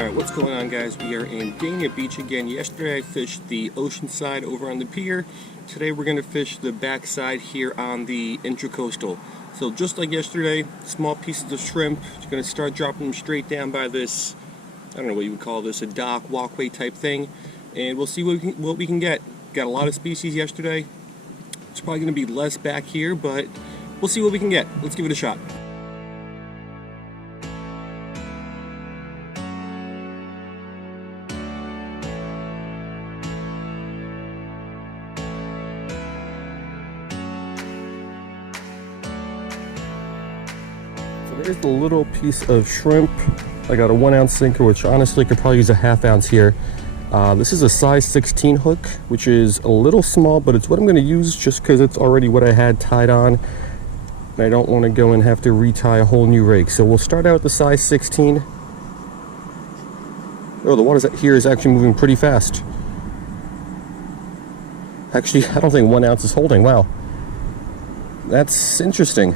Alright, what's going on, guys? We are in Dania Beach again. Yesterday I fished the ocean side over on the pier. Today we're going to fish the backside here on the Intracoastal. So just like yesterday, small pieces of shrimp. Just going to start dropping them straight down by this, I don't know what you would call this, a dock, walkway type thing. And we'll see what we can get. Got a lot of species yesterday. It's probably going to be less back here, but we'll see what we can get. Let's give it a shot. There's the little piece of shrimp. I got a 1 ounce sinker, which honestly could probably use a ½ ounce here. This is a size 16 hook, which is a little small, but it's what I'm going to use just because it's already what I had tied on. And I don't want to go and have to retie a whole new rig. So we'll start out with the size 16. Oh, the water here is actually moving pretty fast. Actually, I don't think 1 ounce is holding. Wow. That's interesting.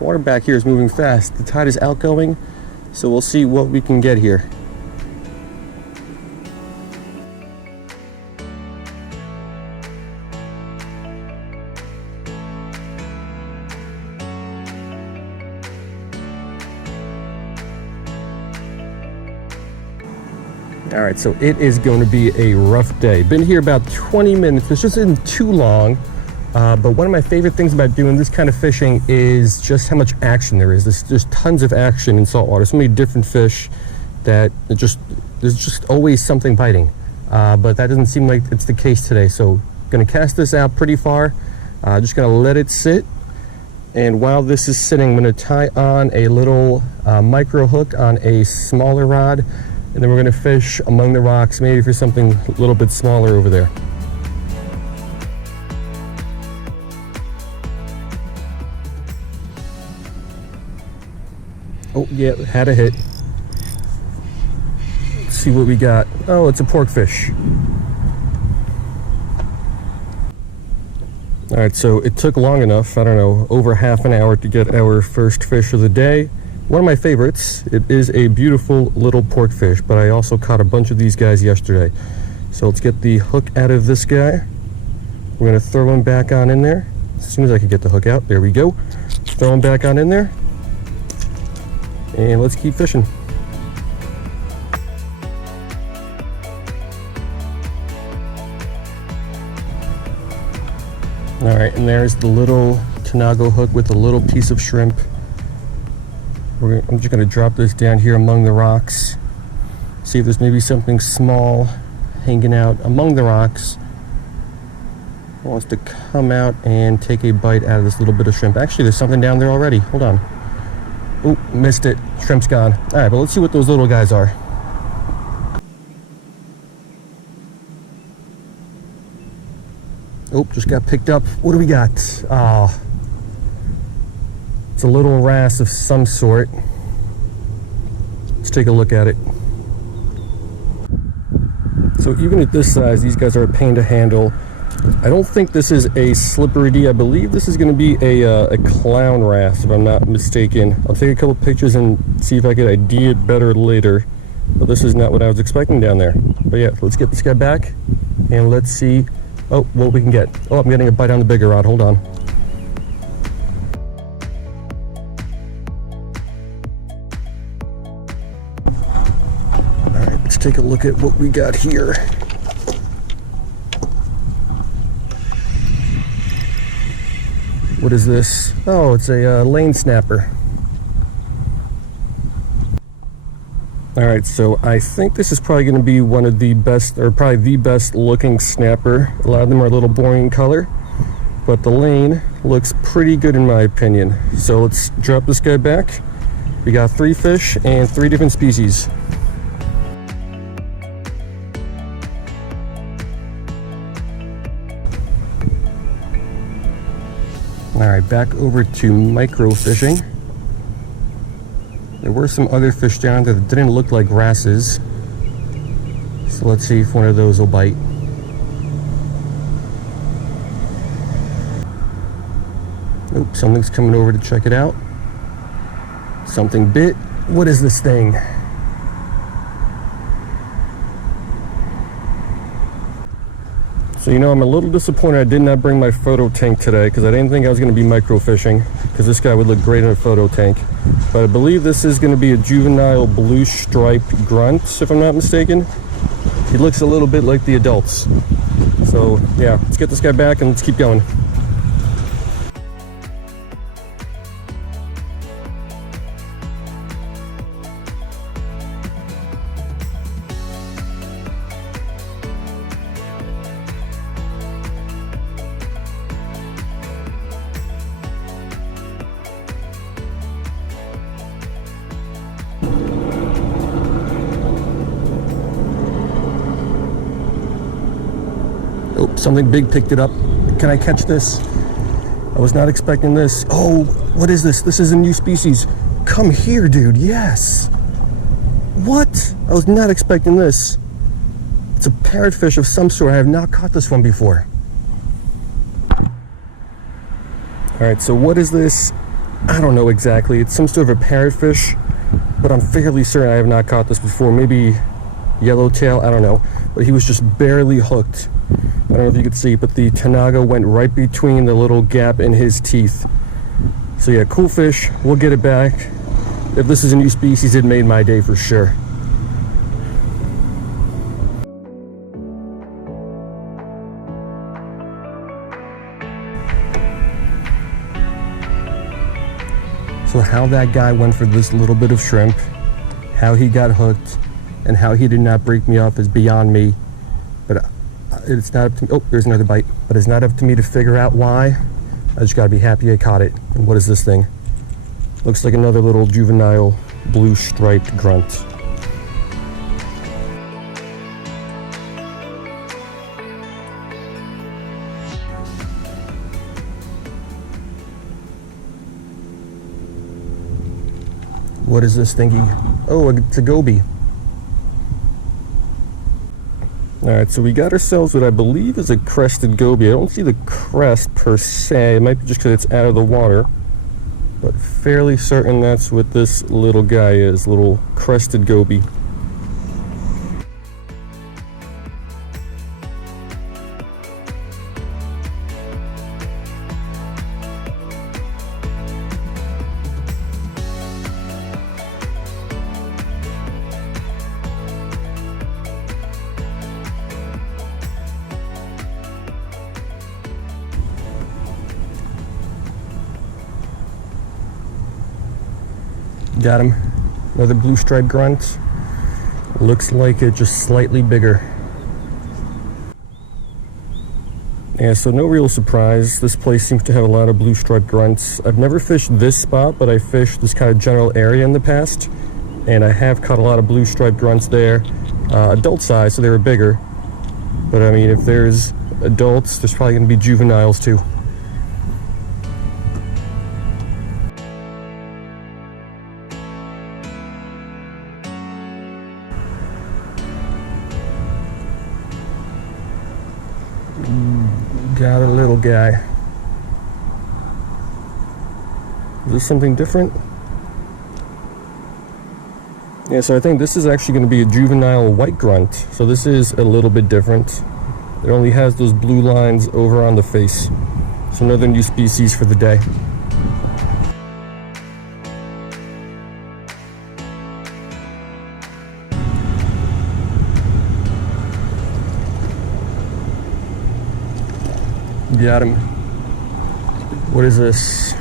Water back here is moving fast. The tide is outgoing, so we'll see what we can get here. Alright, so it is going to be a rough day. Been here about 20 minutes. This isn't too long. But one of my favorite things about doing this kind of fishing is just how much action there is. There's tons of action in saltwater. So many different fish that there's just always something biting. But that doesn't seem like it's the case today. So going to cast this out pretty far. Just going to let it sit. And while this is sitting, I'm going to tie on a little micro hook on a smaller rod. And then we're going to fish among the rocks, maybe for something a little bit smaller over there. Oh, yeah, had a hit. Let's see what we got. Oh, it's a porkfish. Alright, so it took long enough, I don't know, over ½ an hour to get our first fish of the day. One of my favorites. It is a beautiful little porkfish, but I also caught a bunch of these guys yesterday. So let's get the hook out of this guy. We're going to throw him back on in there. As soon as I can get the hook out, there we go. Throw him back on in there. And let's keep fishing. Alright, and there's the little Tanago hook with a little piece of shrimp. I'm just going to drop this down here among the rocks. See if there's maybe something small hanging out among the rocks. It wants to come out and take a bite out of this little bit of shrimp. Actually, there's something down there already. Hold on. Oh, missed it. Shrimp's gone. Alright, but let's see what those little guys are. Oh, just got picked up. What do we got? Ah, it's a little wrasse of some sort. Let's take a look at it. So even at this size, these guys are a pain to handle. I don't think this is a slippery D. I believe this is going to be a clown wrasse, if I'm not mistaken. I'll take a couple pictures and see if I can ID it better later. But this is not what I was expecting down there. But yeah, let's get this guy back and let's see what we can get. Oh, I'm getting a bite on the bigger rod. Hold on. All right, let's take a look at what we got here. What is this? Oh, it's a lane snapper. Alright, so I think this is probably going to be one of the best, or probably the best looking snapper. A lot of them are a little boring in color, but the lane looks pretty good in my opinion. So let's drop this guy back. We got 3 fish and 3 different species. Alright, back over to microfishing. There were some other fish down there that didn't look like wrasses. So let's see if one of those will bite. Nope, something's coming over to check it out. Something bit. What is this thing? So you know, I'm a little disappointed I did not bring my photo tank today because I didn't think I was going to be microfishing because this guy would look great in a photo tank. But I believe this is going to be a juvenile blue striped grunt, if I'm not mistaken. He looks a little bit like the adults. So yeah, let's get this guy back and let's keep going. Oh, something big picked it up. Can I catch this? I was not expecting this. Oh, what is this? This is a new species. Come here, dude. Yes. What? I was not expecting this. It's a parrotfish of some sort. I have not caught this one before. All right, so what is this? I don't know exactly. It's some sort of a parrotfish, but I'm fairly certain I have not caught this before. Maybe yellowtail, I don't know. But he was just barely hooked. I don't know if you could see, but the tanaga went right between the little gap in his teeth. So yeah, cool fish. We'll get it back. If this is a new species, it made my day for sure. So how that guy went for this little bit of shrimp, how he got hooked, and how he did not break me off is beyond me. But it's not up to me. Oh, there's another bite. But it's not up to me to figure out why. I just gotta be happy I caught it. And what is this thing? Looks like another little juvenile blue striped grunt. What is this thingy? Oh, it's a goby. Alright, so we got ourselves what I believe is a crested goby. I don't see the crest per se. It might be just because it's out of the water. But fairly certain that's what this little guy is. Little crested goby. Got him. Another blue striped grunt. Looks like it, just slightly bigger. Yeah, so no real surprise. This place seems to have a lot of blue striped grunts. I've never fished this spot, but I fished this kind of general area in the past. And I have caught a lot of blue striped grunts there. Adult size, so they were bigger. But I mean, if there's adults, there's probably going to be juveniles too. Got a little guy. Is this something different? Yeah, so I think this is actually going to be a juvenile white grunt. So this is a little bit different. It only has those blue lines over on the face. So another new species for the day. Got him. What is this?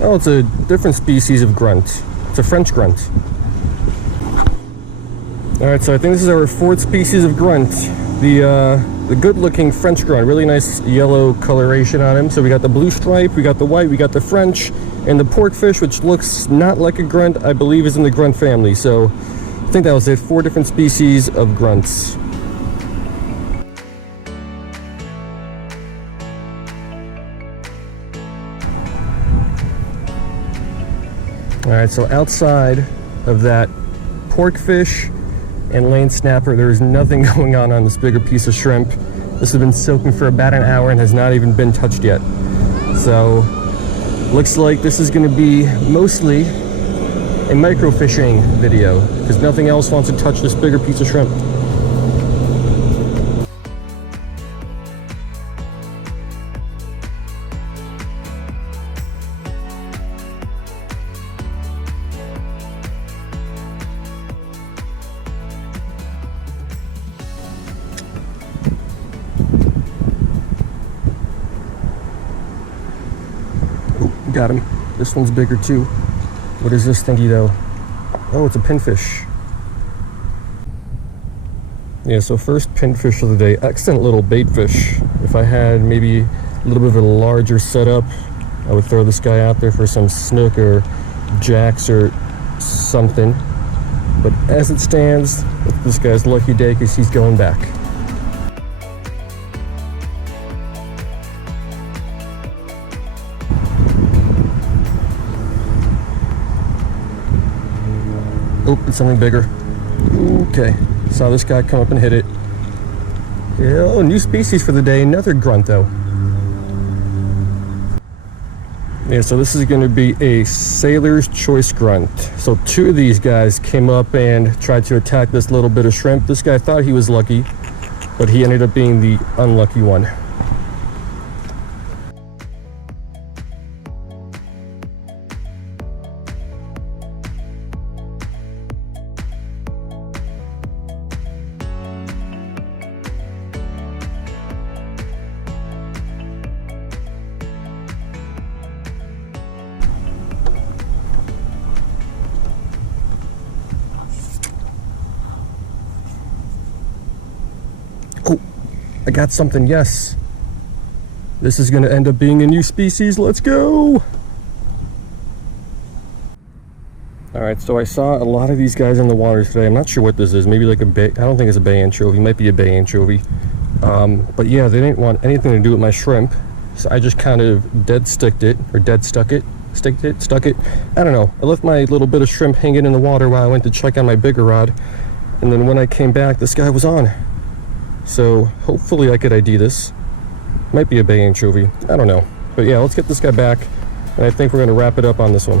Oh, it's a different species of grunt. It's a French grunt. Alright, so I think this is our fourth species of grunt. The good-looking French grunt. Really nice yellow coloration on him. So we got the blue stripe, we got the white, we got the French, and the porkfish, which looks not like a grunt, I believe is in the grunt family. So I think that was it. 4 different species of grunts. Alright, so outside of that porkfish and lane snapper, there is nothing going on this bigger piece of shrimp. This has been soaking for about an hour and has not even been touched yet. So, looks like this is going to be mostly a microfishing video because nothing else wants to touch this bigger piece of shrimp. Oh, got him. This one's bigger too. What is this thingy though? Oh, it's a pinfish. Yeah, so first pinfish of the day. Excellent little bait fish. If I had maybe a little bit of a larger setup, I would throw this guy out there for some snook or jacks or something. But as it stands, it's this guy's lucky day because he's going back. Oh, it's something bigger. Okay, saw this guy come up and hit it. Oh, new species for the day, another grunt though. Yeah, so this is going to be a sailor's choice grunt. So two of these guys came up and tried to attack this little bit of shrimp. This guy thought he was lucky, but he ended up being the unlucky one. Oh, I got something, yes. This is going to end up being a new species. Let's go! Alright, so I saw a lot of these guys in the water today. I'm not sure what this is. Maybe like a bay. I don't think it's a bay anchovy. It might be a bay anchovy. But yeah, they didn't want anything to do with my shrimp. So I just kind of stuck it. I don't know. I left my little bit of shrimp hanging in the water while I went to check on my bigger rod. And then when I came back, this guy was on. So hopefully I could ID this. Might be a bay anchovy. I don't know. But yeah, let's get this guy back. And I think we're going to wrap it up on this one.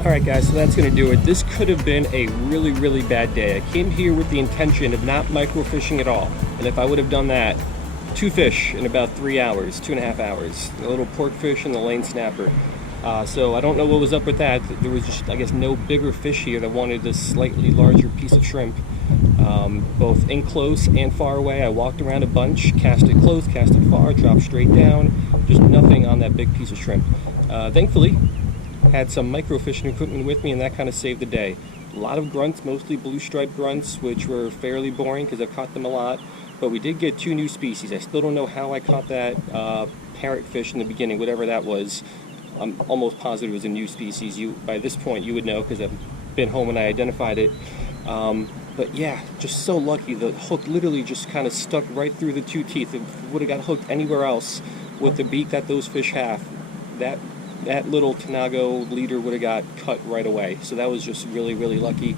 Alright guys, so that's going to do it. This could have been a really, really bad day. I came here with the intention of not microfishing at all. And if I would have done that, 2 fish in about 3 hours, 2.5 hours. A little pork fish and the lane snapper. So I don't know what was up with that. There was just, I guess, no bigger fish here that wanted this slightly larger piece of shrimp. Both in close and far away. I walked around a bunch, casted close, casted far, dropped straight down. Just nothing on that big piece of shrimp. Thankfully, had some microfishing equipment with me, and that kind of saved the day. A lot of grunts, mostly blue striped grunts, which were fairly boring because I've caught them a lot. But we did get 2 new species. I still don't know how I caught that parrotfish in the beginning, whatever that was. I'm almost positive it was a new species. By this point, you would know because I've been home and I identified it. But yeah, just so lucky. The hook literally just kind of stuck right through the 2 teeth. If it would have got hooked anywhere else with the beak that those fish have, that little Tanago leader would have got cut right away. So that was just really, really lucky.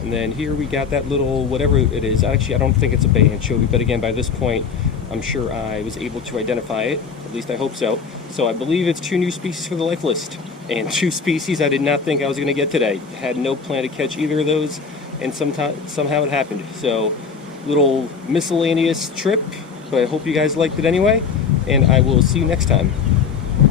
And then here we got that little, whatever it is. Actually, I don't think it's a bay anchovy, but again, by this point, I'm sure I was able to identify it. At least I hope so. So I believe it's 2 new species for the life list. And 2 species I did not think I was going to get today. Had no plan to catch either of those, and somehow it happened. So, little miscellaneous trip, but I hope you guys liked it anyway, and I will see you next time.